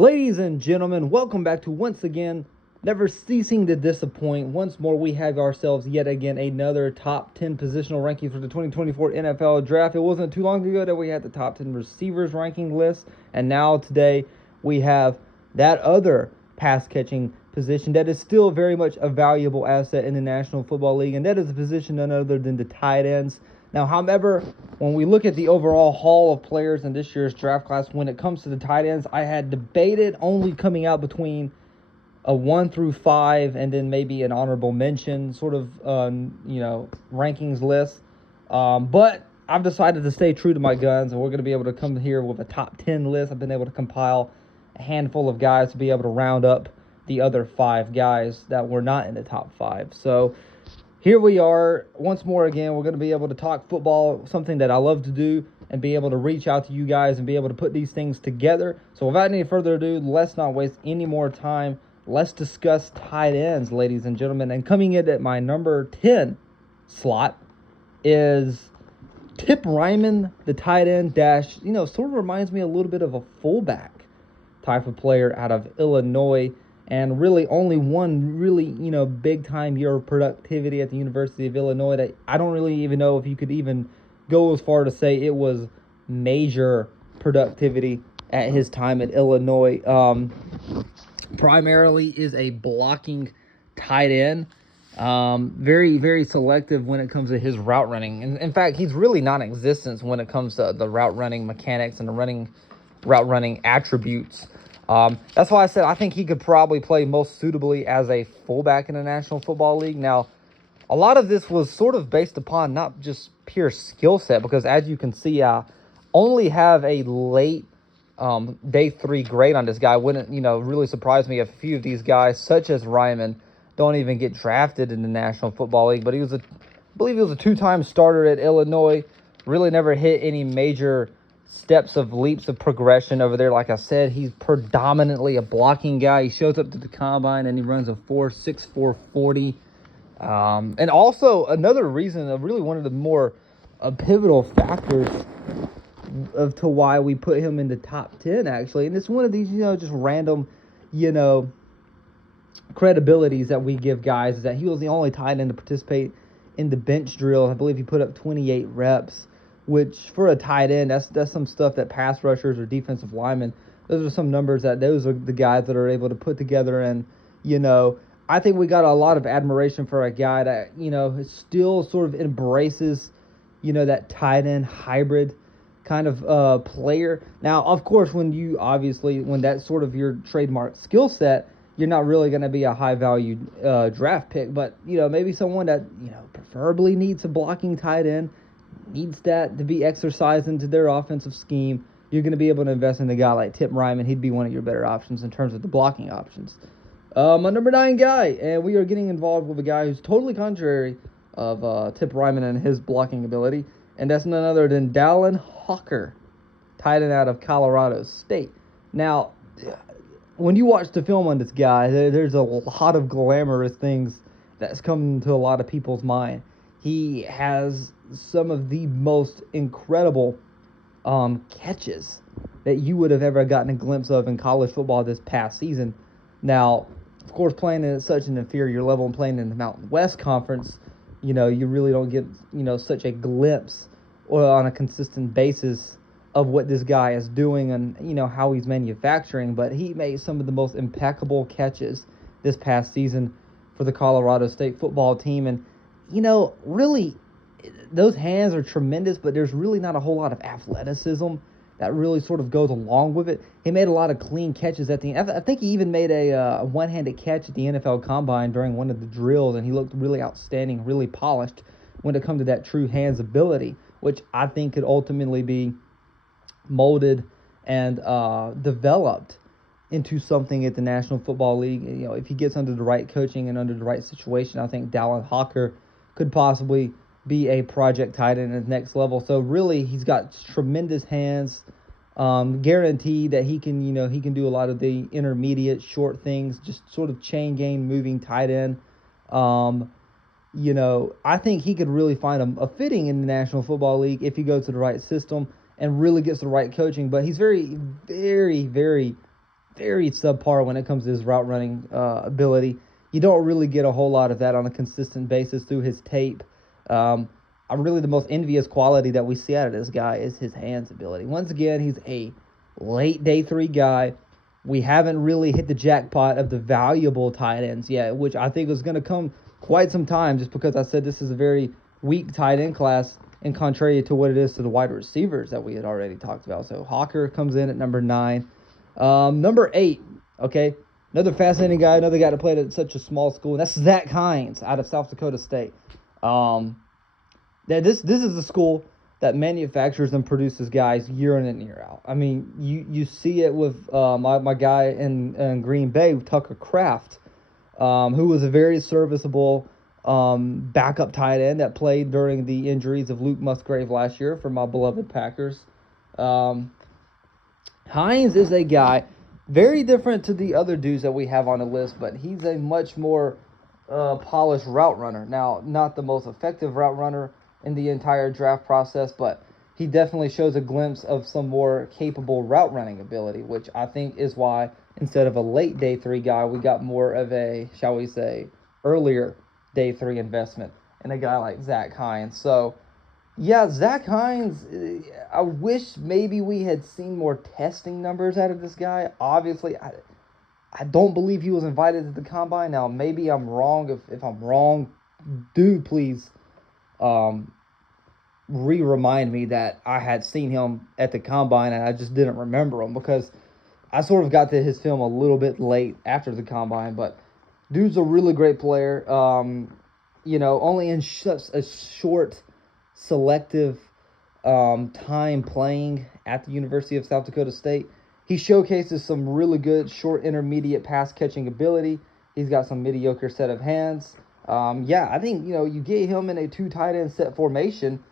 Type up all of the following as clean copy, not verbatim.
Ladies and gentlemen, welcome back to once again, never ceasing to disappoint. Once more, we have ourselves yet again another top 10 positional ranking for the 2024 NFL Draft. It wasn't too long ago that we had the top 10 receivers ranking list, and now today we have that other pass catching position that is still very much a valuable asset in the National Football League, and that is a position none other than the tight ends. Now, however, when we look at the overall haul of players in this year's draft class, when it comes to the tight ends, I had debated only coming out between a 1 through 5 and then maybe an honorable mention sort of, rankings list. But I've decided to stay true to my guns, and we're going to be able to come here with a top 10 list. I've been able to compile a handful of guys to be able to round up the other 5 guys that were not in the top 5. So here we are once more again. We're going to be able to talk football, something that I love to do, and be able to reach out to you guys and be able to put these things together. So without any further ado, let's not waste any more time. Let's discuss tight ends, ladies and gentlemen. And coming in at my number 10 slot is Tip Ryman, the tight end sort of reminds me a little bit of a fullback type of player out of Illinois. And really only one really, big-time year of productivity at the University of Illinois that I don't really even know if you could even go as far to say it was major productivity at his time at Illinois. Primarily is a blocking tight end. Very, very selective when it comes to his route running. And in fact, he's really non-existent when it comes to the route running mechanics and the route running attributes. That's why I said I think he could probably play most suitably as a fullback in the National Football League. Now, a lot of this was sort of based upon not just pure skill set, because as you can see, I only have a late day 3 grade on this guy. Wouldn't, really surprise me if a few of these guys, such as Ryman, don't even get drafted in the National Football League. But I believe he was a 2-time starter at Illinois. Really never hit any major leaps of progression over there. Like I said, he's predominantly a blocking guy. He shows up to the combine and he runs a 4.64 40. And also another reason, really one of the more pivotal factors to why we put him in the top 10 actually. And it's one of these, just random, credibilities that we give guys, is that he was the only tight end to participate in the bench drill. I believe he put up 28 reps. Which for a tight end, that's some stuff that pass rushers or defensive linemen, those are some numbers that those are the guys that are able to put together. And, I think we got a lot of admiration for a guy that, still sort of embraces, that tight end hybrid kind of player. Now, of course, when that's sort of your trademark skill set, you're not really going to be a high value draft pick. But, maybe someone that, preferably needs a blocking tight end, needs that to be exercised into their offensive scheme, you're going to be able to invest in a guy like Tip Ryman. He'd be one of your better options in terms of the blocking options. My number 9 guy, and we are getting involved with a guy who's totally contrary of Tip Ryman and his blocking ability, and that's none other than Darian Hawker, tight end out of Colorado State. Now, when you watch the film on this guy, there's a lot of glamorous things that's come to a lot of people's mind. He has some of the most incredible catches that you would have ever gotten a glimpse of in college football this past season. Now, of course, playing at such an inferior level and playing in the Mountain West Conference, you really don't get, such a glimpse or on a consistent basis of what this guy is doing and, how he's manufacturing. But he made some of the most impeccable catches this past season for the Colorado State football team. And, really, those hands are tremendous, but there's really not a whole lot of athleticism that really sort of goes along with it. He made a lot of clean catches at the end. I think he even made a one-handed catch at the NFL Combine during one of the drills, and he looked really outstanding, really polished when it comes to that true hands ability, which I think could ultimately be molded and developed into something at the National Football League. If he gets under the right coaching and under the right situation, I think Darian Hawker could possibly be a project tight end at the next level. So really, he's got tremendous hands. Guaranteed that he can do a lot of the intermediate short things, just sort of chain gang moving tight end. I think he could really find a fitting in the National Football League if he goes to the right system and really gets the right coaching. But he's very, very, very very subpar when it comes to his route running ability. You don't really get a whole lot of that on a consistent basis through his tape. Really the most envious quality that we see out of this guy is his hands ability. Once again, he's a late day 3 guy. We haven't really hit the jackpot of the valuable tight ends yet, which I think is going to come quite some time, just because I said this is a very weak tight end class, and contrary to what it is to the wide receivers that we had already talked about. So Hawker comes in at number 9. Number 8, okay, another fascinating guy, another guy that played at such a small school, and that's Zack Hines out of South Dakota State. This is a school that manufactures and produces guys year in and year out. I mean, you see it with my guy in Green Bay, Tucker Kraft, who was a very serviceable backup tight end that played during the injuries of Luke Musgrave last year for my beloved Packers. Hines is a guy very different to the other dudes that we have on the list, but he's a much more polished route runner. Now, not the most effective route runner in the entire draft process, but he definitely shows a glimpse of some more capable route running ability, which I think is why instead of a late day 3 guy, we got more of a, shall we say, earlier day 3 investment in a guy like Zack Hines. So, yeah, Zack Hines, I wish maybe we had seen more testing numbers out of this guy. Obviously, I don't believe he was invited to the combine. Now, maybe I'm wrong. If I'm wrong, dude, please remind me that I had seen him at the combine and I just didn't remember him, because I sort of got to his film a little bit late after the combine. But dude's a really great player. Only in such a short, selective time playing at the University of South Dakota State, he showcases some really good short intermediate pass catching ability. He's got some mediocre set of hands. I think, you get him in a 2 tight end set formation.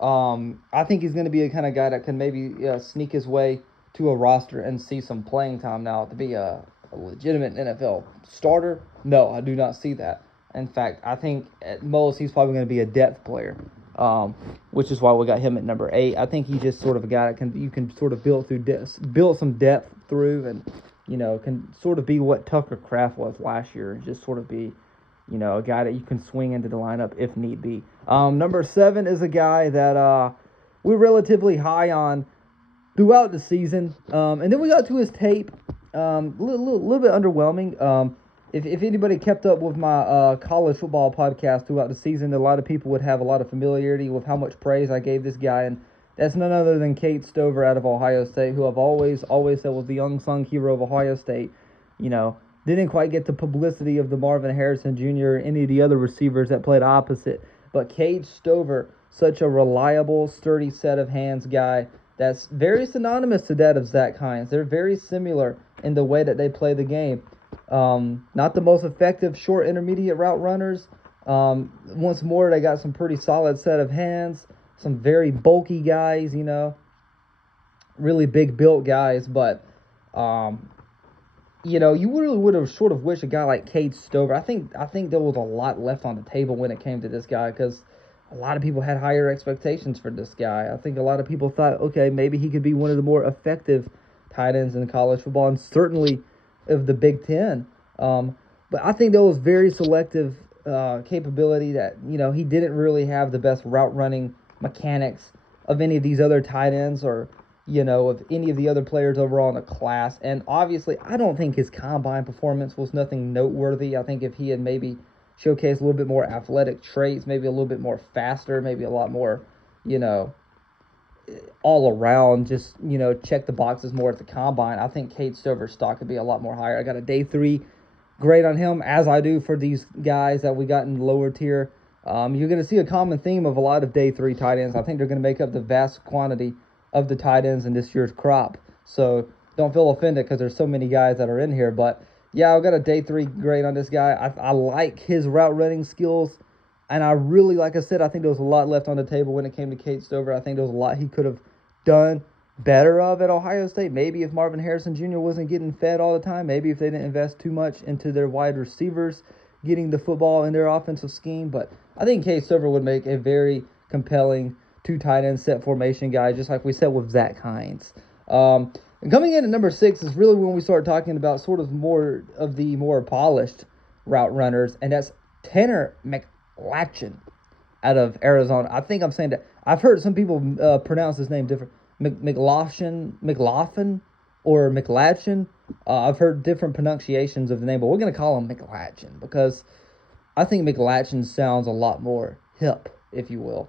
I think he's going to be a kind of guy that can maybe sneak his way to a roster and see some playing time. Now, to be a legitimate NFL starter, no, I do not see that. In fact, I think at most he's probably going to be a depth player, which is why we got him at number 8. I think he's just sort of a guy that you can sort of build some depth through, and can sort of be what Tucker Kraft was last year, and just sort of be a guy that you can swing into the lineup if need be. Number 7 is a guy that we're relatively high on throughout the season, and then we got to his tape. Little bit underwhelming. If anybody kept up with my college football podcast throughout the season, a lot of people would have a lot of familiarity with how much praise I gave this guy, and that's none other than Keke Stover out of Ohio State, who I've always said was the unsung hero of Ohio State. Didn't quite get the publicity of the Marvin Harrison Jr. or any of the other receivers that played opposite. But Keke Stover, such a reliable, sturdy set of hands guy that's very synonymous to that of Zack Hines. They're very similar in the way that they play the game. Not the most effective short intermediate route runners. Once more, they got some pretty solid set of hands. Some very bulky guys, really big built guys. But you really would have sort of wished a guy like Keke Stover. I think there was a lot left on the table when it came to this guy, because a lot of people had higher expectations for this guy. I think a lot of people thought, okay, maybe he could be one of the more effective tight ends in college football, and certainly of the Big Ten. But I think there was very selective capability that, he didn't really have the best route running mechanics of any of these other tight ends, or of any of the other players overall in the class. And obviously, I don't think his combine performance was nothing noteworthy. I think if he had maybe showcased a little bit more athletic traits, maybe a little bit more faster, maybe a lot more, all around, just, check the boxes more at the combine, I think Keke Stover's stock could be a lot more higher. I got a day 3 grade on him, as I do for these guys that we got in the lower tier. You're going to see a common theme of a lot of day 3 tight ends. I think they're going to make up the vast quantity of the tight ends in this year's crop. So don't feel offended because there's so many guys that are in here. But yeah, I've got a day 3 grade on this guy. I like his route running skills. And I really, like I said, I think there was a lot left on the table when it came to Keke Stover. I think there was a lot he could have done better of at Ohio State. Maybe if Marvin Harrison Jr. wasn't getting fed all the time. Maybe if they didn't invest too much into their wide receivers getting the football in their offensive scheme. But I think Keke Stover would make a very compelling 2 tight end set formation guy, just like we said with Zack Hines. And coming in at number 6 is really when we start talking about sort of more of the more polished route runners, and that's Tanner McLachlan out of Arizona. I think I'm saying that. I've heard some people pronounce his name different. McLaughlin, or McLachlan. I've heard different pronunciations of the name, but we're going to call him McLachlan because I think McLachlan sounds a lot more hip, if you will.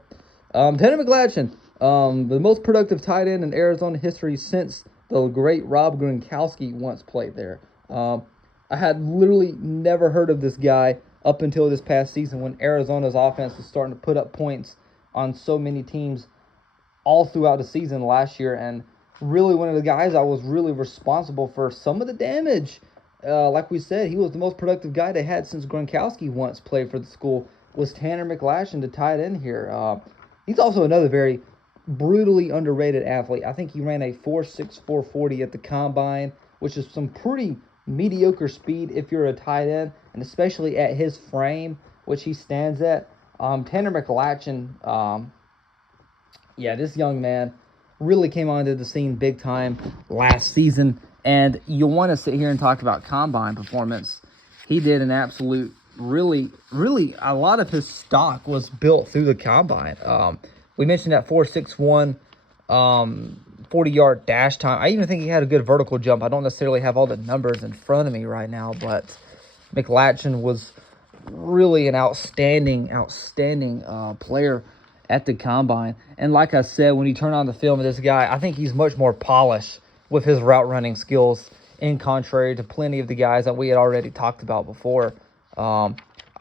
Tanner McLachlan, the most productive tight end in Arizona history since the great Rob Gronkowski once played there. I had literally never heard of this guy up until this past season when Arizona's offense was starting to put up points on so many teams all throughout the season last year, and really one of the guys that was really responsible for some of the damage. Like we said, he was the most productive guy they had since Gronkowski once played for the school, was Tanner McLachlan, to tight end here. He's also another very brutally underrated athlete. I think he ran a 4.6 4.40 at the combine, which is some pretty mediocre speed if you're a tight end, and especially at his frame, which he stands at. Tanner McLachlan, this young man really came onto the scene big time last season, and you want to sit here and talk about combine performance. He did an absolute, really, a lot of his stock was built through the combine. We mentioned that 4.61, 40-yard dash time. I even think he had a good vertical jump. I don't necessarily have all the numbers in front of me right now, but McLachlan was really an outstanding player at the combine. And like I said, when you turn on the film of this guy, I think he's much more polished with his route running skills, in contrary to plenty of the guys that we had already talked about before.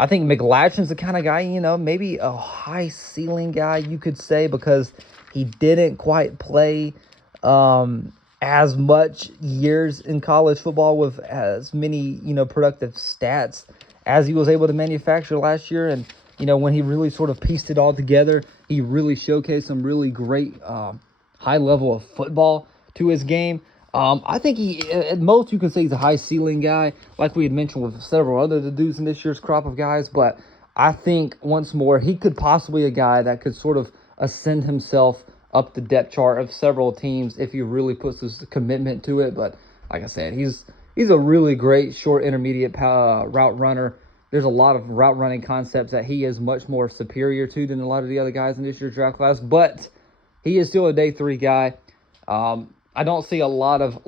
I think McLachlan's the kind of guy, maybe a high ceiling guy, you could say, because he didn't quite play as much years in college football with as many, productive stats as he was able to manufacture last year. And, when he really sort of pieced it all together, he really showcased some really great high level of football to his game. I think he, at most, you can say he's a high ceiling guy, like we had mentioned with several other dudes in this year's crop of guys. But I think, once more, he could possibly be a guy that could sort of ascend himself up the depth chart of several teams if he really puts his commitment to it. But like I said, he's a really great short intermediate route runner. There's a lot of route running concepts that he is much more superior to than a lot of the other guys in this year's draft class, but he is still a day 3 guy. I don't see a lot of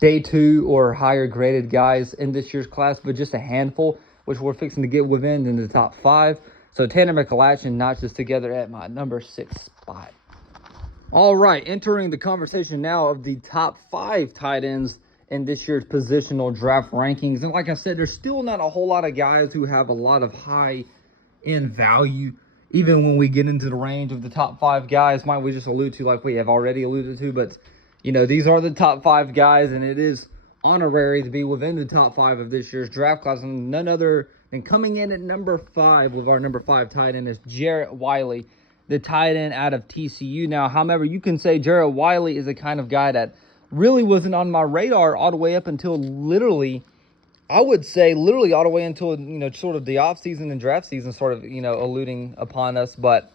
day 2 or higher graded guys in this year's class, but just a handful, which we're fixing to get within in the top 5. So Tanner McLachlan notches together at my number 6 spot. All right, entering the conversation now of the top 5 tight ends in this year's positional draft rankings. And like I said, there's still not a whole lot of guys who have a lot of high end value, even when we get into the range of the top 5 guys, might we just allude to, like we have already alluded to. But, these are the top 5 guys, and it is honorary to be within the top 5 of this year's draft class. And none other than coming in at number 5 with our number 5 tight end is Jarrett Wiley, the tight end out of TCU. Now, however, you can say Jarrett Wiley is the kind of guy that really wasn't on my radar all the way up until literally all the way until, sort of the offseason and draft season sort of, alluding upon us. But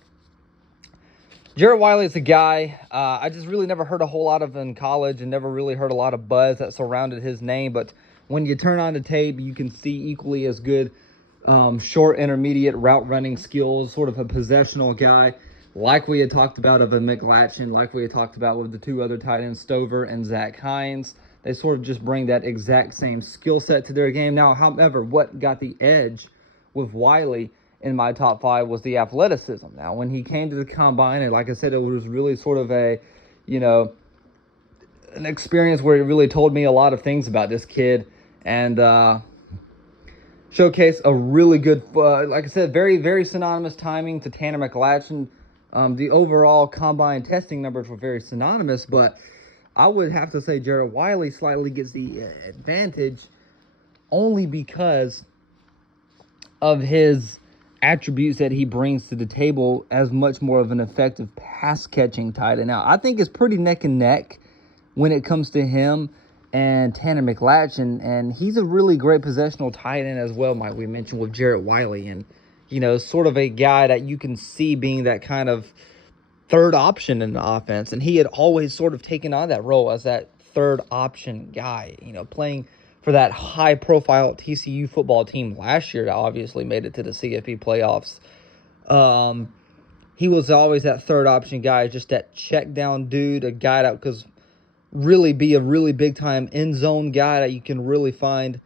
Jarrett Wiley is a guy I just really never heard a whole lot of in college, and never really heard a lot of buzz that surrounded his name. But when you turn on the tape, you can see equally as good short intermediate route running skills, sort of a possessional guy, like we had talked about of a McLachlan, like we had talked about with the 2 other tight ends, Stover and Zack Hines. They sort of just bring that exact same skill set to their game. Now, however, what got the edge with Wiley in my top 5 was the athleticism. Now, when he came to the combine, and like I said, it was really sort of a, an experience where it really told me a lot of things about this kid, and showcased a really good, like I said, very, very synonymous timing to Tanner McLachlan. The overall combine testing numbers were very synonymous, but I would have to say Jarrett Wiley slightly gets the advantage only because of his attributes that he brings to the table as much more of an effective pass-catching tight end. Now, I think it's pretty neck and neck when it comes to him and Tanner McLachlan, and he's a really great possessional tight end as well, Mike, we mentioned with Jarrett Wiley. And, sort of a guy that you can see being that kind of third option in the offense, and he had always sort of taken on that role as that third option guy, playing for that high-profile TCU football team last year that obviously made it to the CFP playoffs. He was always that third option guy, just that check down dude, a guy that could really be a really big time end zone guy that you can really find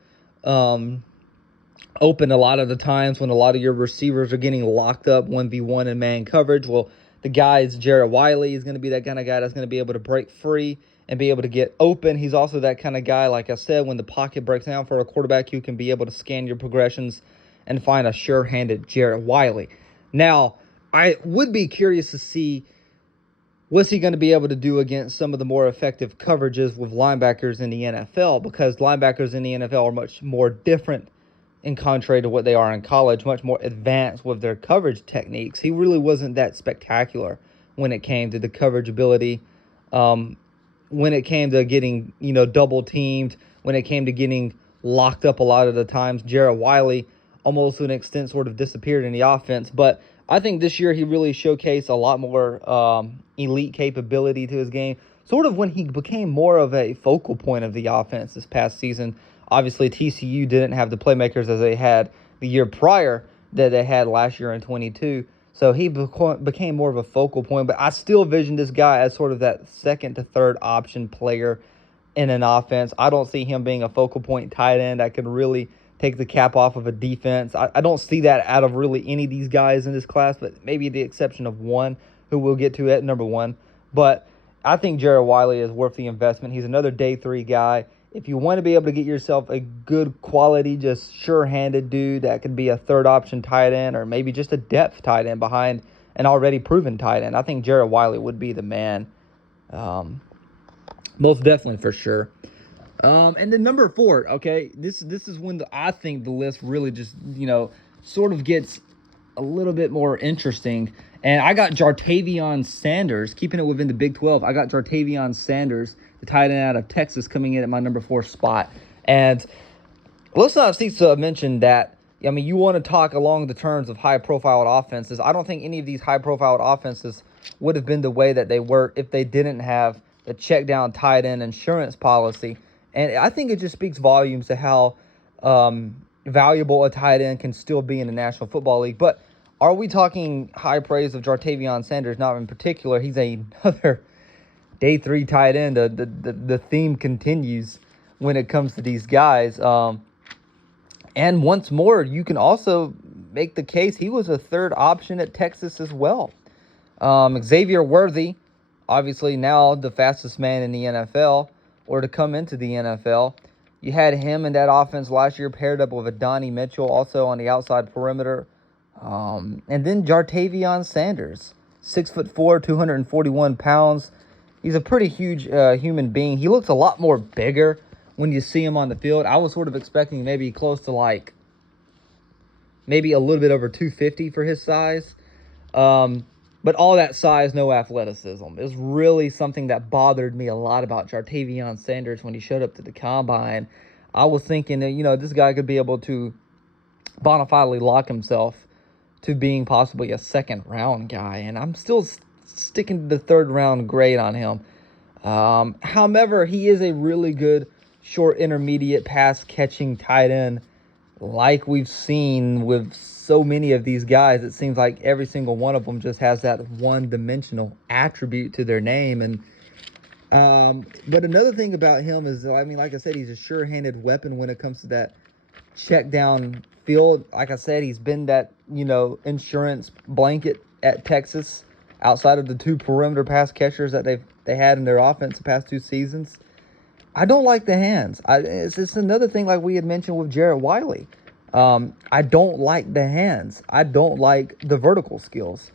open a lot of the times when a lot of your receivers are getting locked up 1v1 in man coverage. Well, the guy is Jarrett Wiley. He's going to be that kind of guy that's going to be able to break free and be able to get open. He's also that kind of guy, like I said, when the pocket breaks down for a quarterback, you can be able to scan your progressions and find a sure-handed Jarrett Wiley. Now, I would be curious to see what's he going to be able to do against some of the more effective coverages with linebackers in the NFL, because linebackers in the NFL are much more different in contrary to what they are in college, much more advanced with their coverage techniques. He really wasn't that spectacular when it came to the coverage ability, when it came to getting, double teamed, when it came to getting locked up a lot of the times. Jarrett Wiley almost to an extent sort of disappeared in the offense, but I think this year he really showcased a lot more elite capability to his game, sort of when he became more of a focal point of the offense this past season. Obviously, TCU didn't have the playmakers as they had the year prior that they had last year in 22. So he became more of a focal point. But I still vision this guy as sort of that second to third option player in an offense. I don't see him being a focal point tight end that can really take the cap off of a defense. I don't see that out of really any of these guys in this class, but maybe the exception of one who we'll get to at number one. But I think Jarrett Wiley is worth the investment. He's another day three guy. If you want to be able to get yourself a good quality, just sure-handed dude that could be a third option tight end or maybe just a depth tight end behind an already proven tight end, I think Jarrett Wiley would be the man. Most definitely for sure. And then number 4, okay, this is when I think the list really just, sort of gets a little bit more interesting. And I got Jartavion Sanders, keeping it within the Big 12. I got Jartavion Sanders, the tight end out of Texas, coming in at my number 4 spot. And let's not cease to mention that, you want to talk along the terms of high-profile offenses. I don't think any of these high-profile offenses would have been the way that they were if they didn't have the check-down tight end insurance policy. And I think it just speaks volumes to how valuable a tight end can still be in the National Football League. But are we talking high praise of Jartavion Sanders? Not in particular. He's another day 3 tight end. The theme continues when it comes to these guys. And once more, you can also make the case he was a third option at Texas as well. Xavier Worthy, obviously now the fastest man in the NFL, or to come into the NFL. You had him in that offense last year paired up with Adonai Mitchell, also on the outside perimeter. And then Jartavion Sanders, 6'4", 241 pounds. He's a pretty huge human being. He looks a lot more bigger when you see him on the field. I was sort of expecting maybe close to maybe a little bit over 250 for his size. But all that size, no athleticism, is really something that bothered me a lot about Jartavion Sanders when he showed up to the combine. I was thinking that, this guy could be able to bona fidely lock himself to being possibly a second-round guy, and I'm still sticking to the third-round grade on him. However, he is a really good short intermediate pass-catching tight end like we've seen with so many of these guys. It seems like every single one of them just has that one-dimensional attribute to their name. And but another thing about him is, like I said, he's a sure-handed weapon when it comes to that check down field. Like I said, he's been that, insurance blanket at Texas outside of the 2 perimeter pass catchers that they had in their offense the past 2 seasons. I don't like the hands. It's another thing like we had mentioned with Jarrett Wiley. I don't like the hands. I don't like the vertical skills.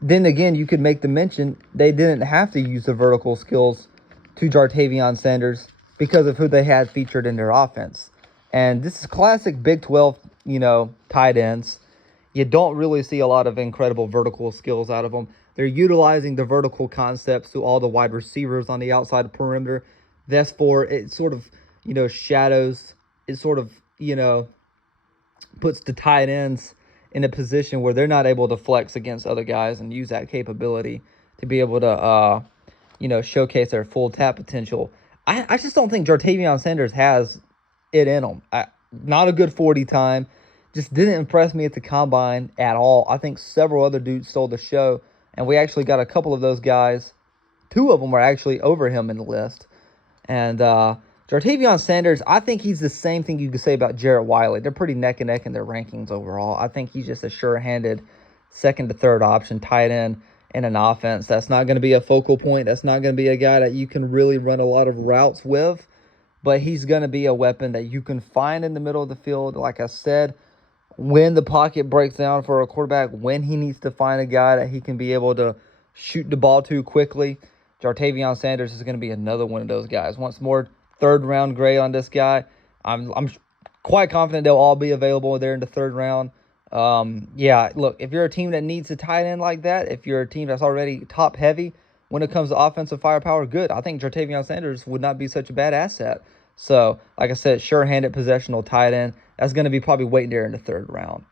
Then again, you could make the mention they didn't have to use the vertical skills to Jartavion Sanders because of who they had featured in their offense. And this is classic Big 12, tight ends. You don't really see a lot of incredible vertical skills out of them. They're utilizing the vertical concepts to all the wide receivers on the outside perimeter. Therefore, it sort of, shadows, it sort of, puts the tight ends in a position where they're not able to flex against other guys and use that capability to be able to, showcase their full tap potential. I just don't think Javon Sanders has it in him. Not a good 40 time. Just didn't impress me at the combine at all. I think several other dudes stole the show, and we actually got a couple of those guys. Two of them were actually over him in the list. And Javon Sanders, I think he's the same thing you could say about Jarrett Wiley. They're pretty neck and neck in their rankings overall. I think he's just a sure-handed second to third option tight end in an offense. That's not going to be a focal point. That's not going to be a guy that you can really run a lot of routes with. But he's going to be a weapon that you can find in the middle of the field. Like I said, when the pocket breaks down for a quarterback, when he needs to find a guy that he can be able to shoot the ball to quickly, Javon Sanders is going to be another one of those guys. Once more, third-round grade on this guy. I'm quite confident they'll all be available there in the third round. Look, if you're a team that needs a tight end like that, if you're a team that's already top-heavy when it comes to offensive firepower, good. I think Javon Sanders would not be such a bad asset. So, like I said, sure-handed possessional tight end. That's going to be probably waiting there in the third round.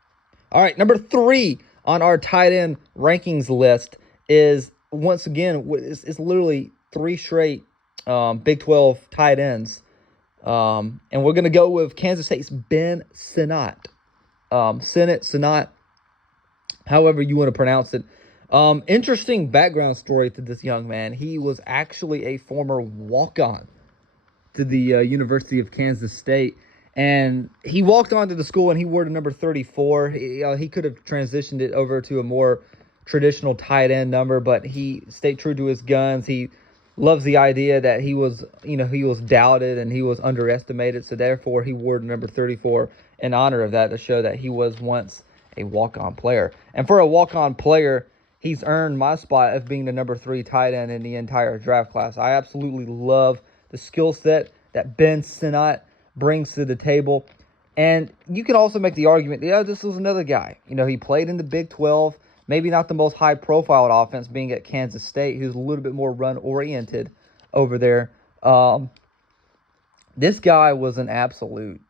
All right, number 3 on our tight end rankings list is, once again, it's literally 3 straight Big 12 tight ends. And we're going to go with Kansas State's Ben Sinnott. Sinnott, however you want to pronounce it. Interesting background story to this young man. He was actually a former walk-on to the University of Kansas State. And he walked on to the school and he wore the number 34. He could have transitioned it over to a more traditional tight end number, but he stayed true to his guns. He loves the idea that he was doubted and he was underestimated. So therefore he wore the number 34 in honor of that, to show that he was once a walk-on player. And for a walk-on player, he's earned my spot of being the number 3 tight end in the entire draft class. I absolutely love the skill set that Ben Sinnott brings to the table. And you can also make the argument, this was another guy. He played in the Big 12, maybe not the most high-profile offense, being at Kansas State, who's a little bit more run-oriented over there. This guy was an absolute,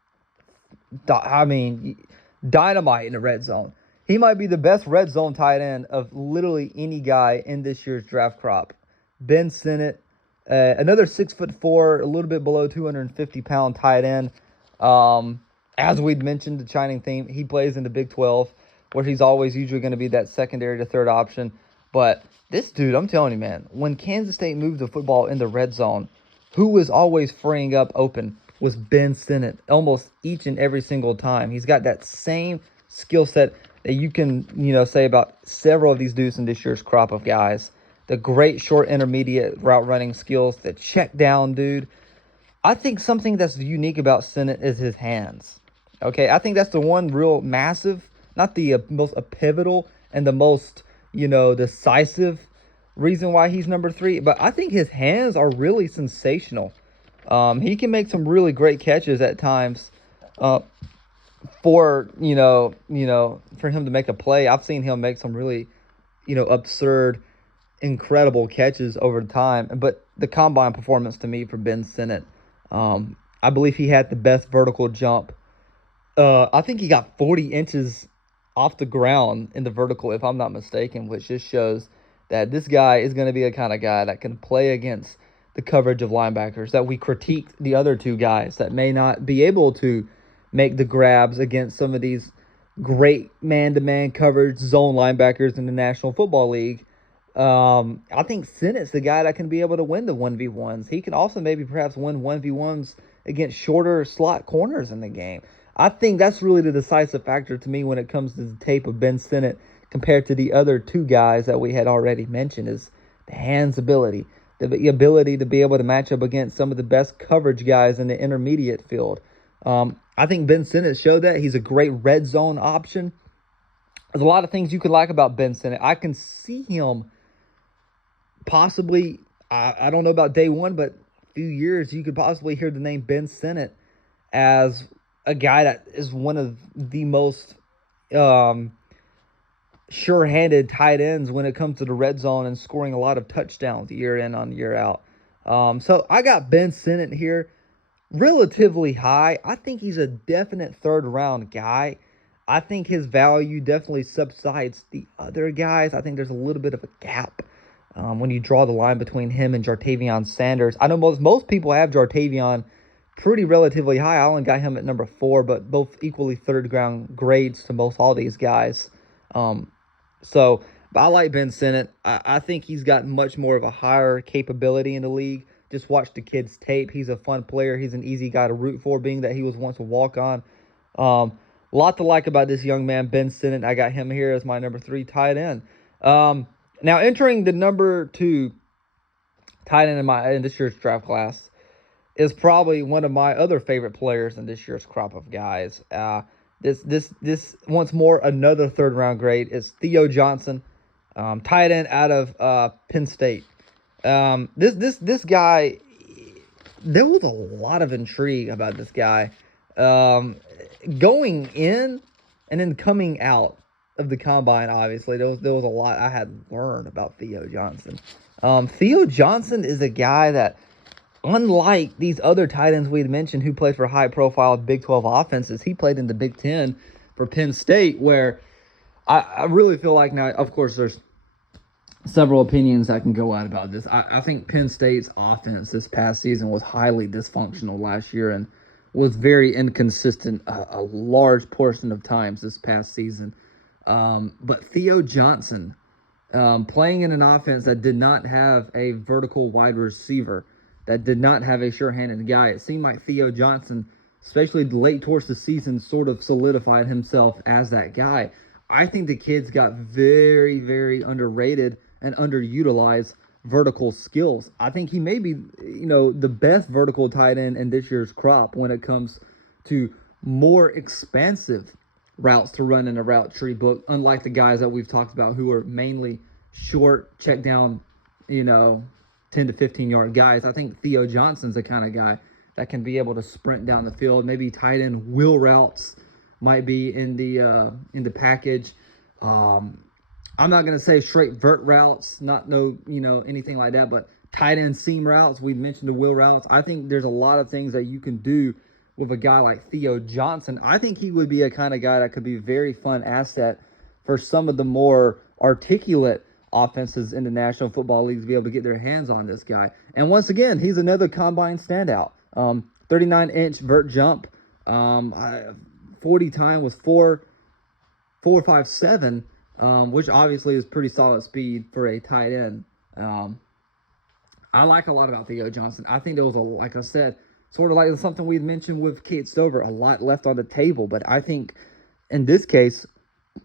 dynamite in the red zone. He might be the best red zone tight end of literally any guy in this year's draft crop. Ben Sinnott, another 6'4", a little bit below 250-pound tight end. As we'd mentioned, the shining theme, he plays in the Big 12, where he's always usually going to be that secondary to third option. But this dude, I'm telling you, man, when Kansas State moved the football in the red zone, who was always freeing up open was Ben Sinnott, almost each and every single time. He's got that same skill set that you can, say about several of these dudes in this year's crop of guys. The great short intermediate route running skills, the check down dude. I think something that's unique about Sinnott is his hands. Okay, I think that's the one real massive, not the most pivotal and the most, decisive reason why he's number 3. But I think his hands are really sensational. He can make some really great catches at times. For him to make a play, I've seen him make some really, absurd, incredible catches over time. But the combine performance to me for Ben Sinnott, I believe he had the best vertical jump. I think he got 40 inches off the ground in the vertical, if I'm not mistaken, which just shows that this guy is going to be a kind of guy that can play against the coverage of linebackers, that we critiqued the other 2 guys that may not be able to make the grabs against some of these great man-to-man coverage zone linebackers in the National Football League. I think Sinnott's the guy that can be able to win the 1v1s. He can also maybe perhaps win 1v1s against shorter slot corners in the game. I think that's really the decisive factor to me when it comes to the tape of Ben Sinnott compared to the other 2 guys that we had already mentioned, is the hands ability, the ability to be able to match up against some of the best coverage guys in the intermediate field. I think Ben Sinnott showed that. He's a great red zone option. There's a lot of things you could like about Ben Sinnott. I can see him possibly, I don't know about day one, but a few years, you could possibly hear the name Ben Sinnott as a guy that is one of the most sure-handed tight ends when it comes to the red zone and scoring a lot of touchdowns year in on year out. So I got Ben Sinnott here relatively high. I think he's a definite third-round guy. I think his value definitely subsides the other guys. I think there's a little bit of a gap when you draw the line between him and Javon Sanders. I know most people have Javon pretty relatively high. I only got him at number 4, but both equally third round grades to most all these guys. But I like Ben Sinnott. I think he's got much more of a higher capability in the league. Just watch the kid's tape. He's a fun player. He's an easy guy to root for, being that he was once a walk-on. A lot to like about this young man, Ben Sinnott. I got him here as my number 3 tight end. Now entering the number 2 tight end in this year's draft class is probably one of my other favorite players in this year's crop of guys. This once more another third round grade is Theo Johnson, tight end out of Penn State. This guy, there was a lot of intrigue about this guy going in and then coming out of the combine. Obviously, there was a lot I had learned about Theo Johnson. Theo Johnson is a guy that, unlike these other tight ends we'd mentioned who played for high-profile Big 12 offenses, he played in the Big 10 for Penn State, where I really feel like, now, of course, there's several opinions that can go out about this. I think Penn State's offense this past season was highly dysfunctional last year and was very inconsistent a large portion of times this past season. But Theo Johnson, playing in an offense that did not have a vertical wide receiver, that did not have a sure-handed guy, it seemed like Theo Johnson, especially late towards the season, sort of solidified himself as that guy. I think the kid's got very, very underrated and underutilized vertical skills. I think he may be, the best vertical tight end in this year's crop when it comes to more expansive routes to run in a route tree book, unlike the guys that we've talked about who are mainly short, check down, 10 to 15 yard guys. I think Theo Johnson's the kind of guy that can be able to sprint down the field. Maybe tight end wheel routes might be in the package. I'm not going to say straight vert routes, anything like that, but tight end seam routes. We mentioned the wheel routes. I think there's a lot of things that you can do with a guy like Theo Johnson. I think he would be a kind of guy that could be a very fun asset for some of the more articulate offenses in the National Football League to be able to get their hands on this guy. And once again, he's another combine standout. 39-inch vert jump. 40 time was 4.57, which obviously is pretty solid speed for a tight end. I like a lot about Theo Johnson. I think there was, like I said, sort of like something we'd mentioned with Keke Stover, a lot left on the table. But I think in this case,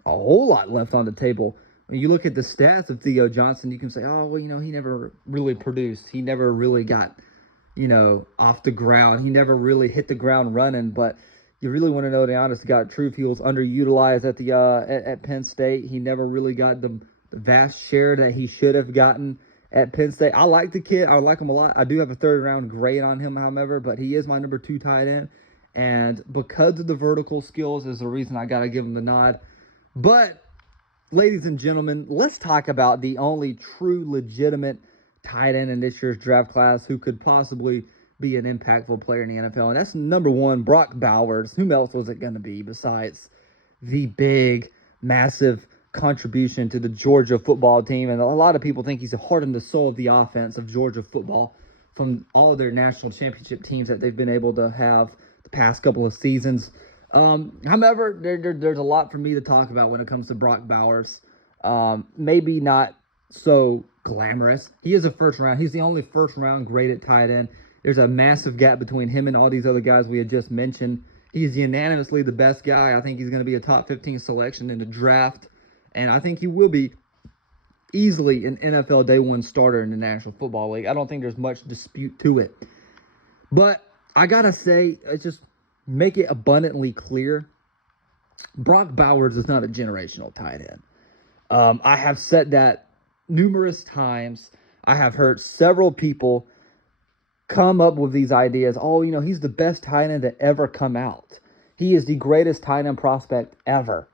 a whole lot left on the table. When you look at the stats of Theo Johnson, you can say, oh, well, he never really produced. He never really got, off the ground. He never really hit the ground running. But you really want to know the honest to God truth, he was underutilized at Penn State. He never really got the vast share that he should have gotten at Penn State. I like the kid. I like him a lot. I do have a third round grade on him, however, but he is my number 2 tight end. And because of the vertical skills is the reason I got to give him the nod. But, ladies and gentlemen, let's talk about the only true legitimate tight end in this year's draft class who could possibly be an impactful player in the NFL. And that's number 1, Brock Bowers. Who else was it going to be besides the big, massive contribution to the Georgia football team? And a lot of people think he's the heart and the soul of the offense of Georgia football from all of their national championship teams that they've been able to have the past couple of seasons. However, there's a lot for me to talk about when it comes to Brock Bowers. Maybe not so glamorous. He is a first round. He's the only first round graded tight end. There's a massive gap between him and all these other guys we had just mentioned. He's unanimously the best guy. I think he's going to be a top 15 selection in the draft. And I think he will be easily an NFL Day 1 starter in the National Football League. I don't think there's much dispute to it. But I got to say, just make it abundantly clear, Brock Bowers is not a generational tight end. I have said that numerous times. I have heard several people come up with these ideas. Oh, he's the best tight end to ever come out. He is the greatest tight end prospect ever.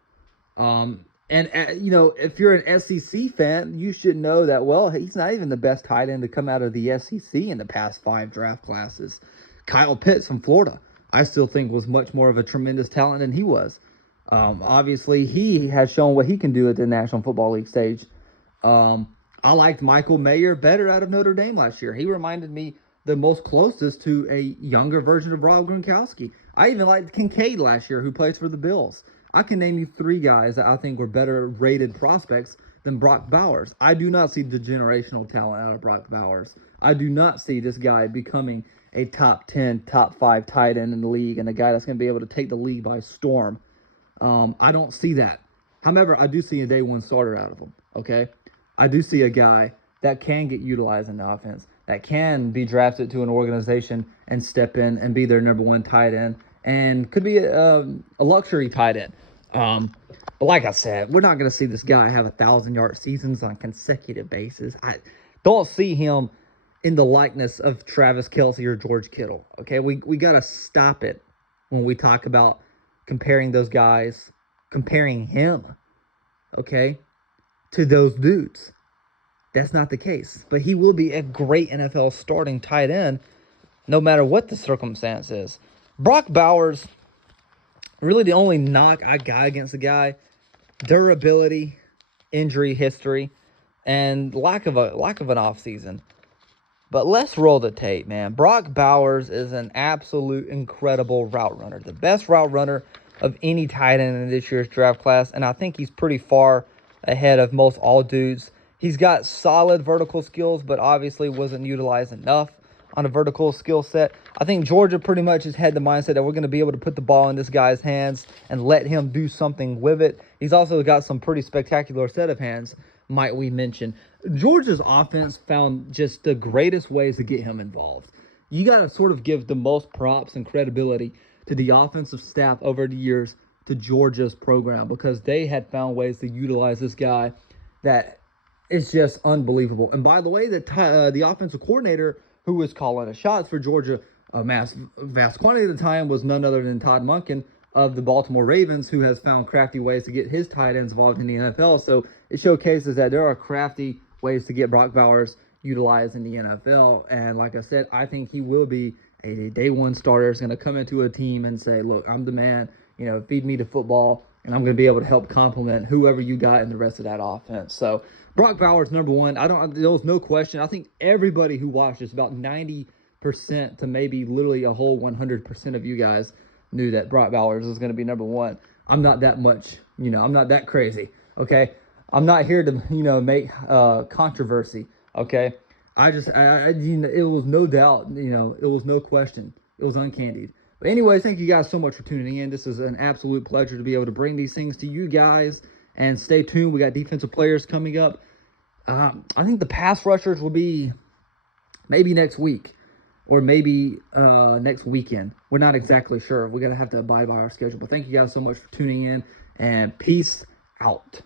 If you're an SEC fan, you should know that, well, he's not even the best tight end to come out of the SEC in the past 5 draft classes. Kyle Pitts from Florida, I still think was much more of a tremendous talent than he was. Obviously, he has shown what he can do at the National Football League stage. I liked Michael Mayer better out of Notre Dame last year. He reminded me the most closest to a younger version of Rob Gronkowski. I even liked Kincaid last year, who plays for the Bills. I can name you 3 guys that I think were better rated prospects than Brock Bowers. I do not see the generational talent out of Brock Bowers. I do not see this guy becoming a top 10, top 5 tight end in the league and a guy that's going to be able to take the league by storm. I don't see that. However, I do see a day one starter out of him, okay? I do see a guy that can get utilized in the offense, that can be drafted to an organization and step in and be their number 1 tight end, and could be a luxury tight end. But like I said, we're not going to see this guy have 1,000-yard seasons on a consecutive basis. I don't see him in the likeness of Travis Kelce or George Kittle, okay? We got to stop it when we talk about comparing those guys, comparing him, okay, to those dudes. That's not the case. But he will be a great NFL starting tight end no matter what the circumstance is. Brock Bowers, really the only knock I got against the guy, durability, injury history, and lack of an offseason. But let's roll the tape, man. Brock Bowers is an absolute incredible route runner. The best route runner of any tight end in this year's draft class. And I think he's pretty far ahead of most all dudes. He's got solid vertical skills, but obviously wasn't utilized enough on a vertical skill set. I think Georgia pretty much has had the mindset that we're going to be able to put the ball in this guy's hands and let him do something with it. He's also got some pretty spectacular set of hands, might we mention. Georgia's offense found just the greatest ways to get him involved. You got to sort of give the most props and credibility to the offensive staff over the years to Georgia's program, because they had found ways to utilize this guy that is just unbelievable. And by the way, the offensive coordinator who was calling the shots for Georgia a vast quantity of the time was none other than Todd Monken of the Baltimore Ravens, who has found crafty ways to get his tight ends involved in the NFL. So it showcases that there are crafty ways to get Brock Bowers utilized in the NFL. And like I said, I think he will be a day one starter. Is going to come into a team and say, look, I'm the man, feed me the football, and I'm going to be able to help complement whoever you got in the rest of that offense. So Brock Bowers, number 1. There was no question. I think everybody who watched this, about 90% to maybe literally a whole 100% of you guys knew that Brock Bowers was going to be number 1. I'm not that much, I'm not that crazy, okay? I'm not here to, make controversy, okay? It was no doubt, it was no question. It was uncandied. But anyways, thank you guys so much for tuning in. This is an absolute pleasure to be able to bring these things to you guys. And stay tuned. We got defensive players coming up. I think the pass rushers will be maybe next week or maybe next weekend. We're not exactly sure. We're going to have to abide by our schedule. But thank you guys so much for tuning in. And peace out.